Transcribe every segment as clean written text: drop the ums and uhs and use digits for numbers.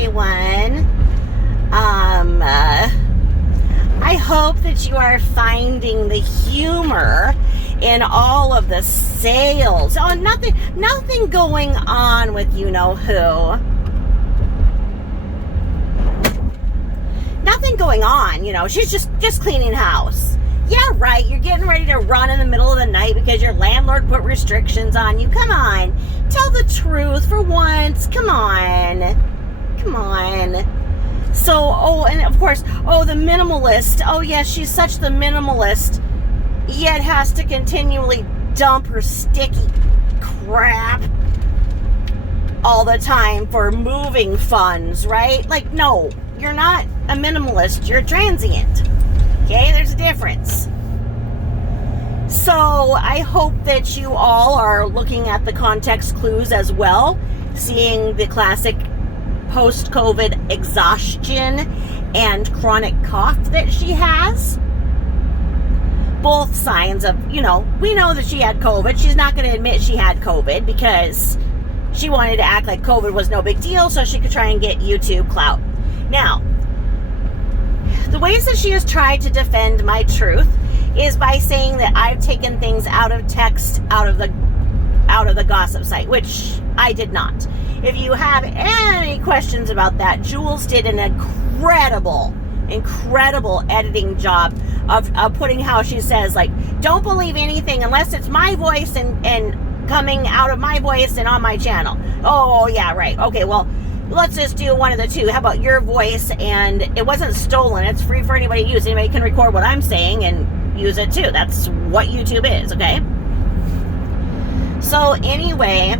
everyone. I hope that you are finding the humor in all of the sales. Oh, nothing going on with you know who. Nothing going on, you know. She's just cleaning house. Yeah, right. You're getting ready to run in the middle of the night because your landlord put restrictions on you. Come on. Tell the truth for once. Come on. So, and of course, the minimalist. Oh, yes, she's such the minimalist, yet has to continually dump her sticky crap all the time for moving funds, right? Like, no, you're not a minimalist. You're transient. Okay, there's a difference. So I hope that you all are looking at the context clues as well, seeing the classic post-COVID exhaustion and chronic cough that she has. Both signs of, we know that she had COVID. She's not going to admit she had COVID because she wanted to act like COVID was no big deal so she could try and get YouTube clout. Now, the ways that she has tried to defend my truth is by saying that I've taken things out of text, out of the gossip site, which I did not. If you have any questions about that, Jules did an incredible editing job of putting how she says, like, don't believe anything unless it's my voice and coming out of my voice and on my channel. Oh, yeah, right. Okay, well, let's just do one of the two. How about your voice and it wasn't stolen. It's free for anybody to use. Anybody can record what I'm saying and use it too. That's what YouTube is, okay? So anyway,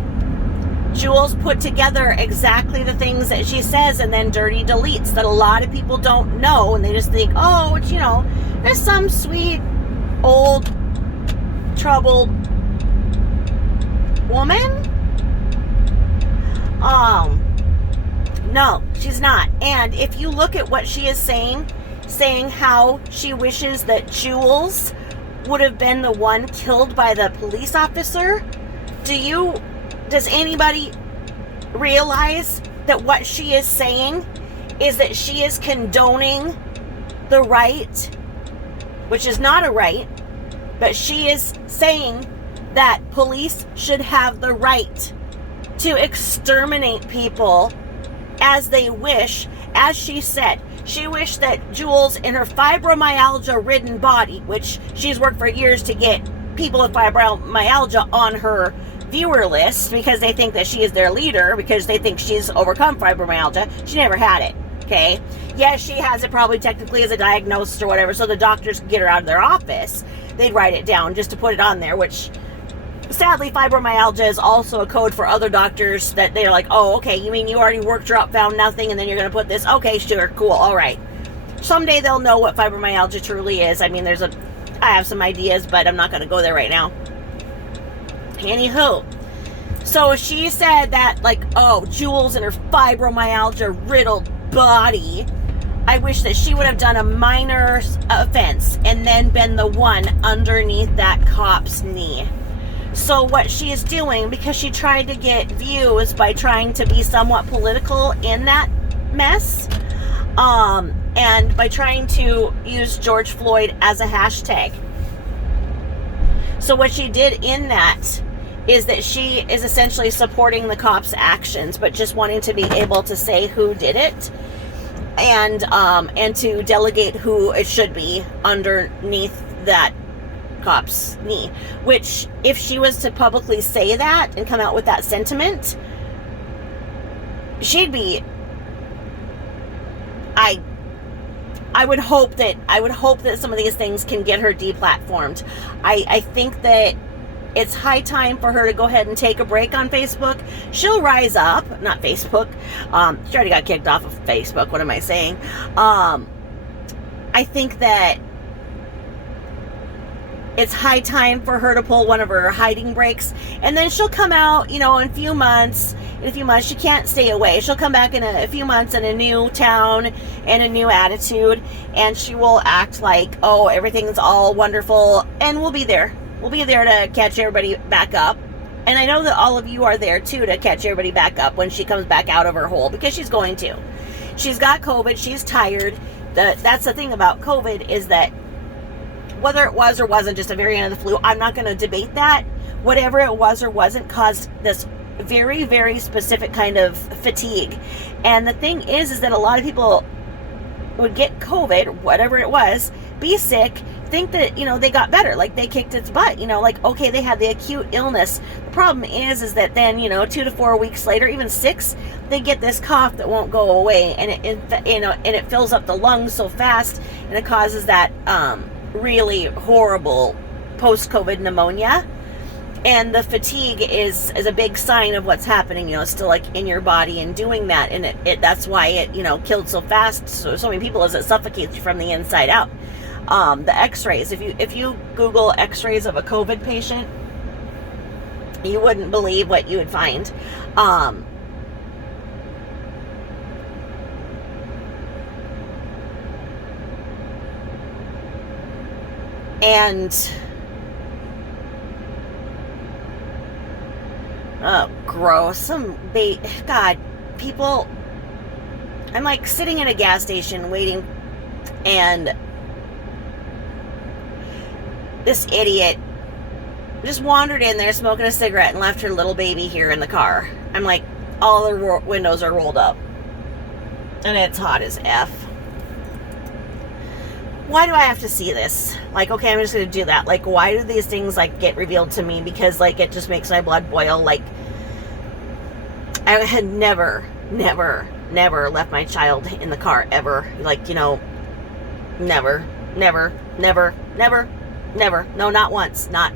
Jules put together exactly the things that she says and then dirty deletes that a lot of people don't know, and they just think, oh, it's, there's some sweet old troubled woman. No, she's not. And if you look at what she is saying how she wishes that Jules would have been the one killed by the police officer, does anybody realize that what she is saying is that she is condoning the right, which is not a right, but she is saying that police should have the right to exterminate people as they wish. As she said, she wished that Jules, in her fibromyalgia-ridden body, which she's worked for years to get people with fibromyalgia on her viewer list because they think that she is their leader, because they think she's overcome fibromyalgia. She never had it, okay? Yes, she has it probably technically as a diagnosis or whatever, so the doctors can get her out of their office. They'd write it down just to put it on there, which sadly fibromyalgia is also a code for other doctors that they're like, oh, okay, you mean you already worked her up, found nothing, and then you're going to put this? Okay, sure, cool, all right. Someday they'll know what fibromyalgia truly is. I mean, I have some ideas, but I'm not going to go there right now. Anywho, so she said that, like, oh, Jules and her fibromyalgia-riddled body, I wish that she would have done a minor offense and then been the one underneath that cop's knee. So what she is doing, because she tried to get views by trying to be somewhat political in that mess, and by trying to use George Floyd as a hashtag. So what she did in that is that she is essentially supporting the cops' actions, but just wanting to be able to say who did it, and to delegate who it should be underneath that cop's knee. Which, if she was to publicly say that and come out with that sentiment, she'd be, I would hope that some of these things can get her deplatformed. I think that it's high time for her to go ahead and take a break on Facebook. She'll rise up. Not Facebook. She already got kicked off of Facebook. What am I saying? I think that it's high time for her to pull one of her hiding breaks, and then she'll come out, in a few months. She can't stay away. She'll come back in a few months in a new town and a new attitude, and she will act like, everything's all wonderful, and we'll be there. We'll be there to catch everybody back up. And I know that all of you are there too to catch everybody back up when she comes back out of her hole, because she's going to. She's got COVID. She's tired. That's the thing about COVID, is that whether it was or wasn't just a variant of the flu, I'm not going to debate that. Whatever it was or wasn't caused this very, very specific kind of fatigue. And the thing is that a lot of people would get COVID, whatever it was, be sick, think that, they got better, like they kicked its butt, like, okay, they had the acute illness. The problem is that then, 2 to 4 weeks later, even 6, they get this cough that won't go away, and it fills up the lungs so fast, and it causes that really horrible post-COVID pneumonia. And the fatigue is a big sign of what's happening, still like in your body and doing that. And that's why it, killed so fast, so many people, as it suffocates you from the inside out. The x-rays, if you Google x-rays of a COVID patient, you wouldn't believe what you would find. And oh, gross. God, people, I'm like sitting in a gas station waiting, and this idiot just wandered in there smoking a cigarette and left her little baby here in the car. I'm like, all the windows are rolled up, and it's hot as F. Why do I have to see this? Like, okay, I'm just going to do that. Like, why do these things, like, get revealed to me? Because, like, it just makes my blood boil. Like, I had never left my child in the car, ever. Like, never. No, not once. No. I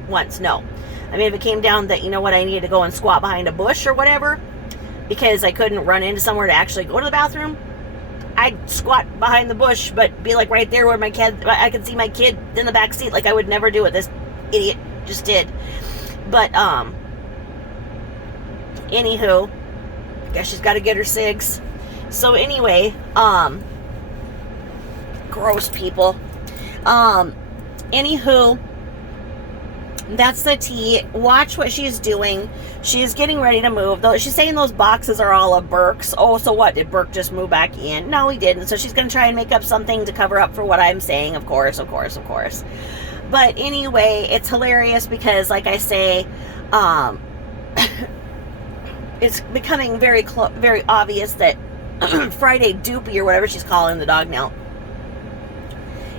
mean, if it came down that, I needed to go and squat behind a bush or whatever, because I couldn't run into somewhere to actually go to the bathroom, I'd squat behind the bush, but be like right there where I could see my kid in the back seat. Like, I would never do what this idiot just did. But, anywho, I guess she's got to get her cigs. So anyway, gross people. Anywho, that's the tea. Watch what she's doing. She's getting ready to move. Though she's saying those boxes are all of Burke's. Oh, so what? Did Burke just move back in? No, he didn't. So she's going to try and make up something to cover up for what I'm saying. Of course. But anyway, it's hilarious because, like I say, it's becoming very obvious that Friday Doopy, or whatever she's calling the dog now,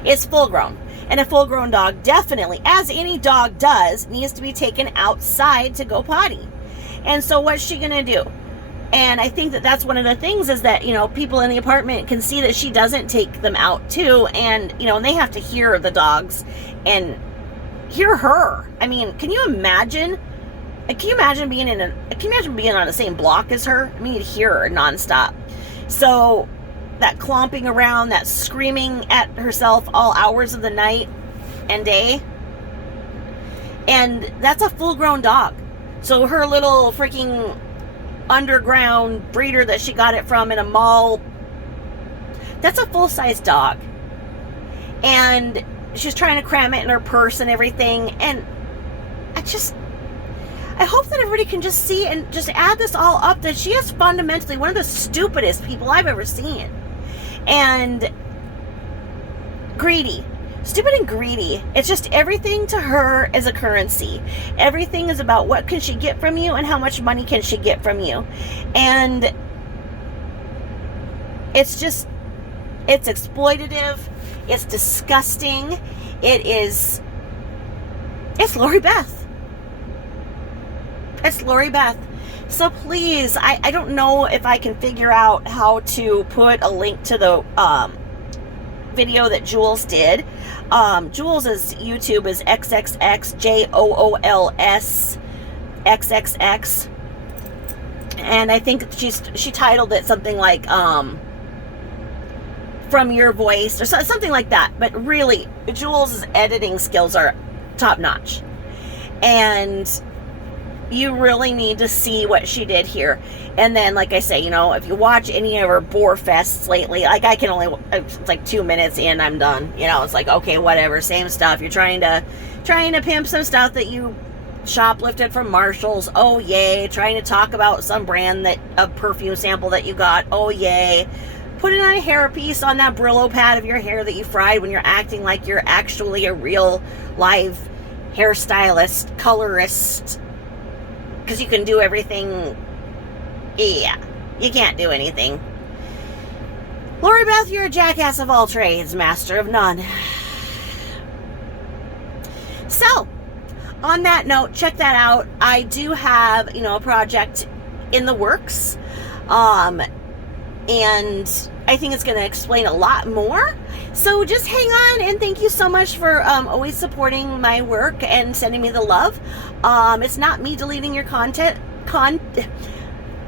is full grown. And a full-grown dog definitely, as any dog does, needs to be taken outside to go potty. And so what's she going to do? And I think that that's one of the things, is that, people in the apartment can see that she doesn't take them out too. And, and they have to hear the dogs and hear her. I mean, can you imagine being on the same block as her? I mean, you'd hear her nonstop. So that clomping around, that screaming at herself all hours of the night and day. And that's a full-grown dog. So her little freaking underground breeder that she got it from in a mall, that's a full-size dog. And she's trying to cram it in her purse and everything. And I hope that everybody can just see and just add this all up, that she is fundamentally one of the stupidest people I've ever seen. And greedy. Stupid and greedy. It's just everything to her is a currency. Everything is about what can she get from you and how much money can she get from you. And it's exploitative. It's disgusting. It's Lori Beth. It's Lori Beth. So please, I don't know if I can figure out how to put a link to the video that Jules did. Jules' YouTube is XXXJOOLSXXX. And I think she titled it something like From Your Voice, or something like that. But really, Jules' editing skills are top notch. And you really need to see what she did here. And then, like I say, if you watch any of her bore fests lately, like it's like 2 minutes in, I'm done. It's like, okay, whatever, same stuff. You're trying to pimp some stuff that you shoplifted from Marshall's. Oh yay. Trying to talk about some brand that a perfume sample that you got. Oh yay. Putting on a hairpiece on that Brillo pad of your hair that you fried when you're acting like you're actually a real live hairstylist, colorist, because you can do everything. Yeah, you can't do anything. Lori Beth, you're a jackass of all trades, master of none. So, on that note, check that out. I do have, a project in the works. And I think it's going to explain a lot more. So just hang on, and thank you so much for always supporting my work and sending me the love. It's not me deleting your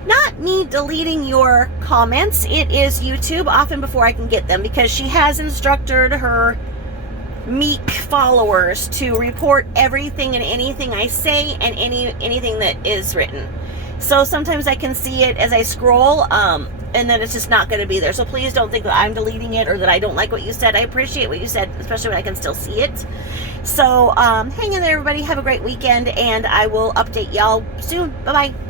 not me deleting your comments. It is YouTube, often before I can get them, because she has instructed her meek followers to report everything and anything I say and anything that is written. So sometimes I can see it as I scroll, and then it's just not going to be there. So please don't think that I'm deleting it or that I don't like what you said. I appreciate what you said, especially when I can still see it. So hang in there, everybody. Have a great weekend, and I will update y'all soon. Bye-bye.